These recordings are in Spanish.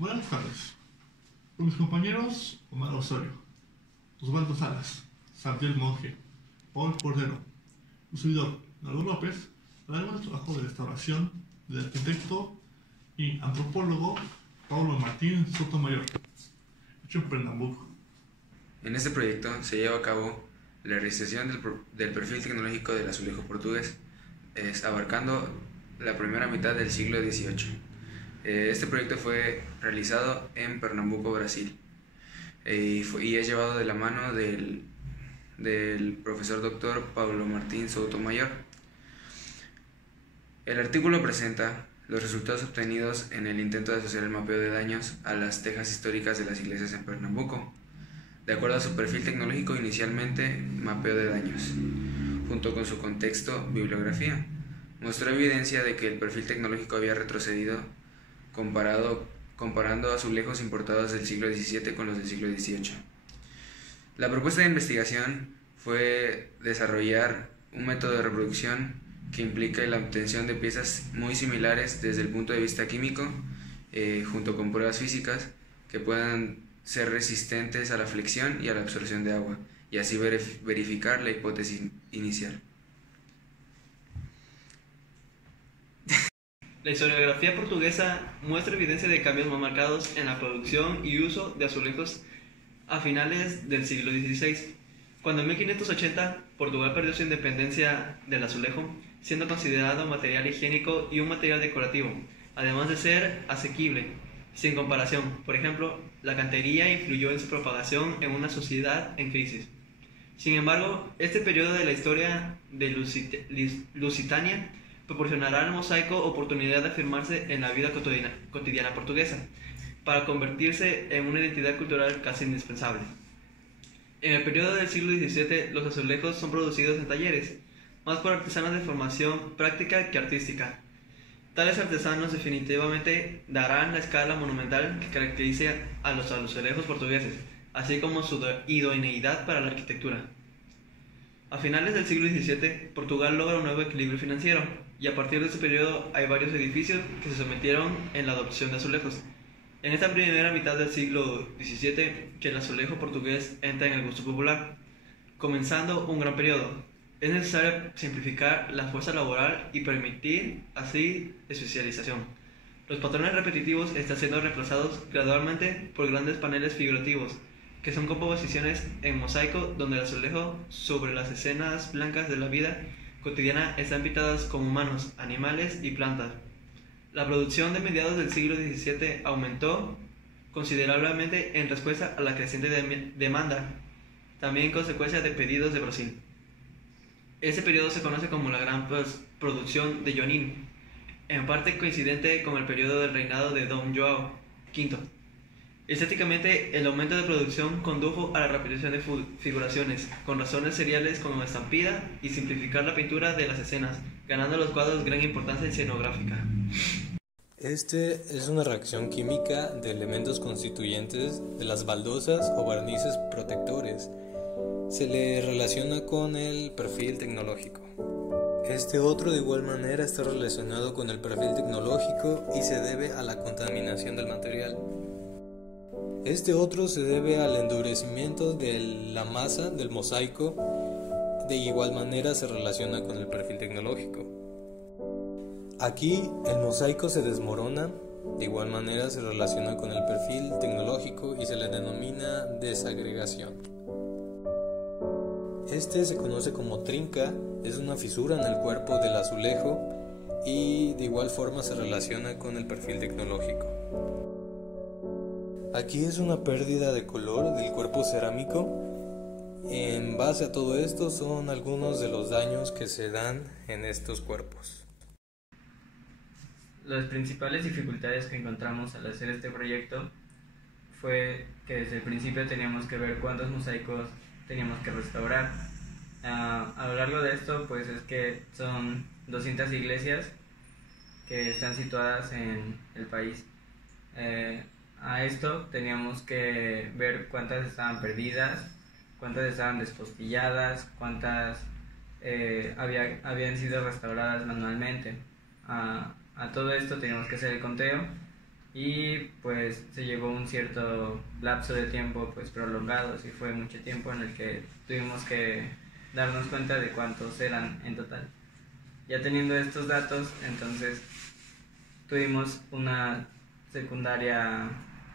Buenas tardes. Con mis compañeros Omar Osorio, Osvaldo Salas, Santiago Monge, Paul Cordero, un servidor, Nardo López, hablaremos del trabajo de restauración del arquitecto y antropólogo Pablo Martín Sotomayor, hecho en Pernambuco. En este proyecto se lleva a cabo la realización del perfil tecnológico del azulejo portugués, abarcando la primera mitad del siglo XVIII. Este proyecto fue realizado en Pernambuco, Brasil, y es llevado de la mano del profesor doctor Pablo Martín Sotomayor. El artículo presenta los resultados obtenidos en el intento de asociar el mapeo de daños a las tejas históricas de las iglesias en Pernambuco. De acuerdo a su perfil tecnológico, inicialmente mapeo de daños, junto con su contexto bibliografía, mostró evidencia de que el perfil tecnológico había retrocedido comparando azulejos importados del siglo XVII con los del siglo XVIII. La propuesta de investigación fue desarrollar un método de reproducción que implica la obtención de piezas muy similares desde el punto de vista químico, junto con pruebas físicas que puedan ser resistentes a la flexión y a la absorción de agua, y así verificar la hipótesis inicial. La historiografía portuguesa muestra evidencia de cambios más marcados en la producción y uso de azulejos a finales del siglo XVI, cuando en 1580 Portugal perdió su independencia del azulejo, siendo considerado un material higiénico y un material decorativo, además de ser asequible, sin comparación. Por ejemplo, la cantería influyó en su propagación en una sociedad en crisis. Sin embargo, este periodo de la historia de Lusitania proporcionará al mosaico oportunidad de afirmarse en la vida cotidiana portuguesa, para convertirse en una identidad cultural casi indispensable. En el periodo del siglo XVII, los azulejos son producidos en talleres, más por artesanos de formación práctica que artística. Tales artesanos definitivamente darán la escala monumental que caracteriza a los azulejos portugueses, así como su idoneidad para la arquitectura. A finales del siglo XVII, Portugal logra un nuevo equilibrio financiero, y a partir de este periodo hay varios edificios que se sometieron en la adopción de azulejos. En esta primera mitad del siglo XVII, que el azulejo portugués entra en el gusto popular, comenzando un gran periodo. Es necesario simplificar la fuerza laboral y permitir así especialización. Los patrones repetitivos están siendo reemplazados gradualmente por grandes paneles figurativos, que son composiciones en mosaico donde el azulejo sobre las escenas blancas de la vida cotidiana están pintadas con humanos, animales y plantas. La producción de mediados del siglo XVII aumentó considerablemente en respuesta a la creciente demanda, también en consecuencia de pedidos de Brasil. Este periodo se conoce como la Gran Producción de Jonin, en parte coincidente con el periodo del reinado de Dom João V. Estéticamente, el aumento de producción condujo a la repetición de figuraciones, con razones seriales como estampida y simplificar la pintura de las escenas, ganando los cuadros gran importancia escenográfica. Este es una reacción química de elementos constituyentes de las baldosas o barnices protectores. Se le relaciona con el perfil tecnológico. Este otro de igual manera está relacionado con el perfil tecnológico y se debe a la contaminación del material. Este otro se debe al endurecimiento de la masa del mosaico. De igual manera se relaciona con el perfil tecnológico. Aquí el mosaico se desmorona, de igual manera se relaciona con el perfil tecnológico y se le denomina desagregación. Este se conoce como trinca, es una fisura en el cuerpo del azulejo y de igual forma se relaciona con el perfil tecnológico. Aquí es una pérdida de color del cuerpo cerámico. En base a todo esto son algunos de los daños que se dan en estos cuerpos. Las principales dificultades que encontramos al hacer este proyecto fue que desde el principio teníamos que ver cuántos mosaicos teníamos que restaurar. A lo largo de esto, pues es que son 200 iglesias que están situadas en el país. A esto teníamos que ver cuántas estaban perdidas, cuántas estaban despostilladas, cuántas habían sido restauradas manualmente. A todo esto teníamos que hacer el conteo y pues se llevó un cierto lapso de tiempo pues prolongado, sí fue mucho tiempo en el que tuvimos que darnos cuenta de cuántos eran en total. Ya teniendo estos datos, entonces tuvimos una secundaria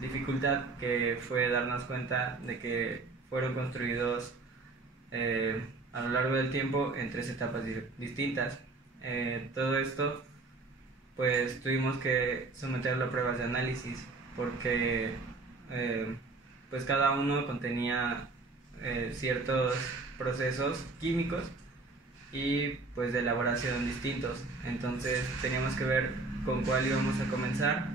dificultad que fue darnos cuenta de que fueron construidos a lo largo del tiempo en 3 etapas distintas. Todo esto pues tuvimos que someterlo a pruebas de análisis porque pues cada uno contenía ciertos procesos químicos y pues de elaboración distintos. Entonces teníamos que ver con cuál íbamos a comenzar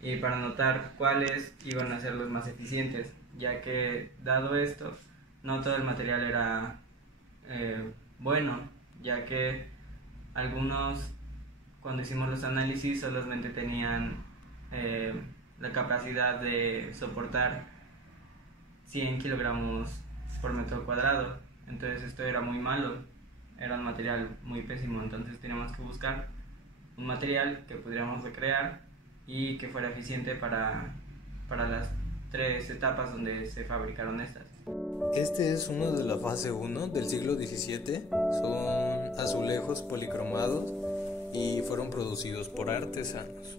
y para notar cuáles iban a ser los más eficientes, ya que dado esto no todo el material era bueno, ya que algunos cuando hicimos los análisis solamente tenían la capacidad de soportar 100 kilogramos por metro cuadrado. Entonces esto era muy malo, era un material muy pésimo. Entonces teníamos que buscar un material que pudiéramos recrear y que fuera eficiente para las 3 etapas donde se fabricaron estas. Este es uno de la fase 1 del siglo XVII, son azulejos policromados y fueron producidos por artesanos.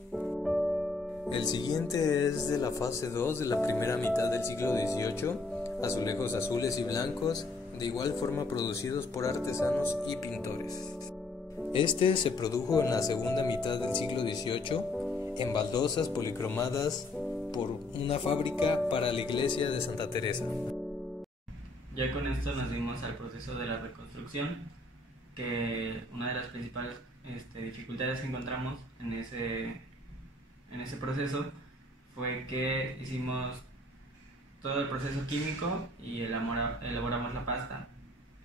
El siguiente es de la fase 2 de la primera mitad del siglo XVIII, azulejos azules y blancos, de igual forma producidos por artesanos y pintores. Este se produjo en la segunda mitad del siglo XVIII en baldosas policromadas por una fábrica para la iglesia de Santa Teresa. Ya con esto nos dimos al proceso de la reconstrucción, que una de las principales dificultades que encontramos en ese proceso fue que hicimos todo el proceso químico y elaboramos la pasta.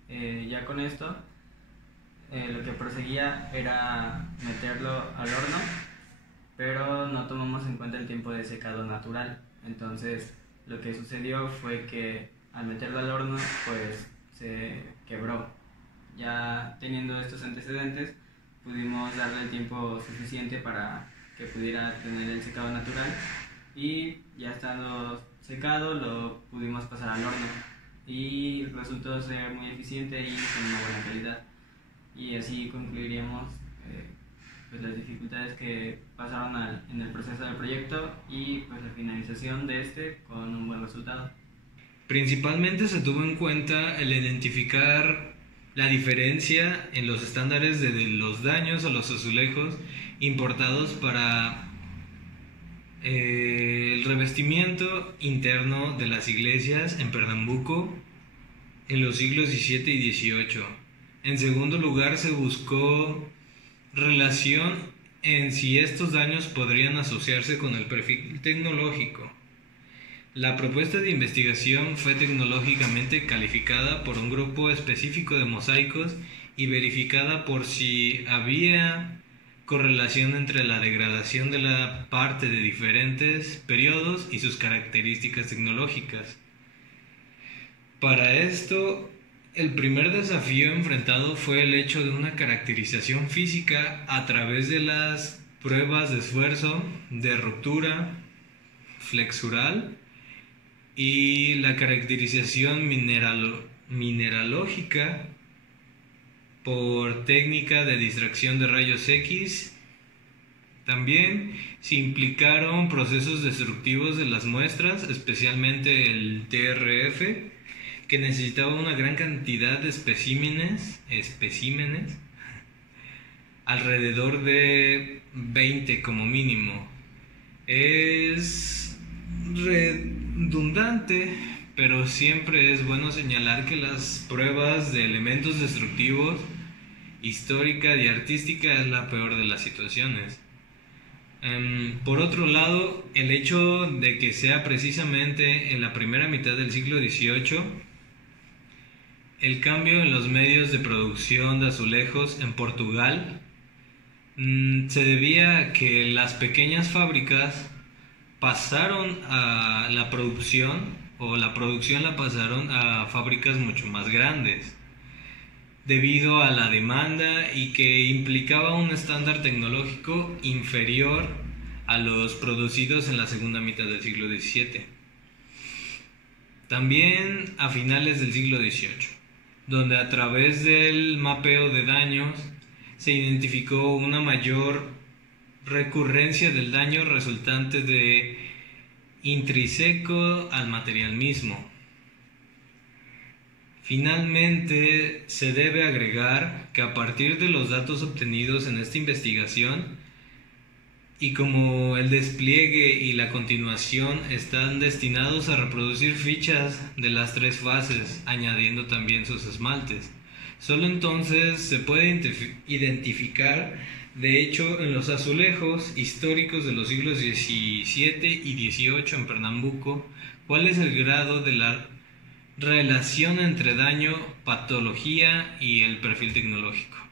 Ya con esto lo que proseguía era meterlo al horno, pero no tomamos en cuenta el tiempo de secado natural. Entonces lo que sucedió fue que al meterlo al horno pues se quebró. Ya teniendo estos antecedentes pudimos darle el tiempo suficiente para que pudiera tener el secado natural, y ya estando secado lo pudimos pasar al horno y resultó ser muy eficiente y con una buena calidad. Y así concluiríamos pues las dificultades que pasaron en el proceso del proyecto y pues la finalización de este con un buen resultado. Principalmente se tuvo en cuenta el identificar la diferencia en los estándares de los daños a los azulejos importados para el revestimiento interno de las iglesias en Pernambuco en los siglos XVII y XVIII. En segundo lugar, se buscó relación en si estos daños podrían asociarse con el perfil tecnológico. La propuesta de investigación fue tecnológicamente calificada por un grupo específico de mosaicos y verificada por si había correlación entre la degradación de la parte de diferentes periodos y sus características tecnológicas. Para esto, el primer desafío enfrentado fue el hecho de una caracterización física a través de las pruebas de esfuerzo, de ruptura flexural y la caracterización mineralógica por técnica de distracción de rayos X. También se implicaron procesos destructivos de las muestras, especialmente el TRF, que necesitaba una gran cantidad de especímenes, alrededor de 20 como mínimo. Es redundante, pero siempre es bueno señalar que las pruebas de elementos destructivos, histórica y artística, es la peor de las situaciones. Por otro lado, el hecho de que sea precisamente en la primera mitad del siglo XVIII, el cambio en los medios de producción de azulejos en Portugal se debía a que las pequeñas fábricas pasaron a la producción, o la producción la pasaron a fábricas mucho más grandes, debido a la demanda y que implicaba un estándar tecnológico inferior a los producidos en la segunda mitad del siglo XVII. También a finales del siglo XVIII, donde a través del mapeo de daños se identificó una mayor recurrencia del daño resultante de intrínseco al material mismo. Finalmente, se debe agregar que a partir de los datos obtenidos en esta investigación, y como el despliegue y la continuación están destinados a reproducir fichas de las 3 fases, añadiendo también sus esmaltes, solo entonces se puede identificar, de hecho, en los azulejos históricos de los siglos XVII y XVIII en Pernambuco, cuál es el grado de la relación entre daño, patología y el perfil tecnológico.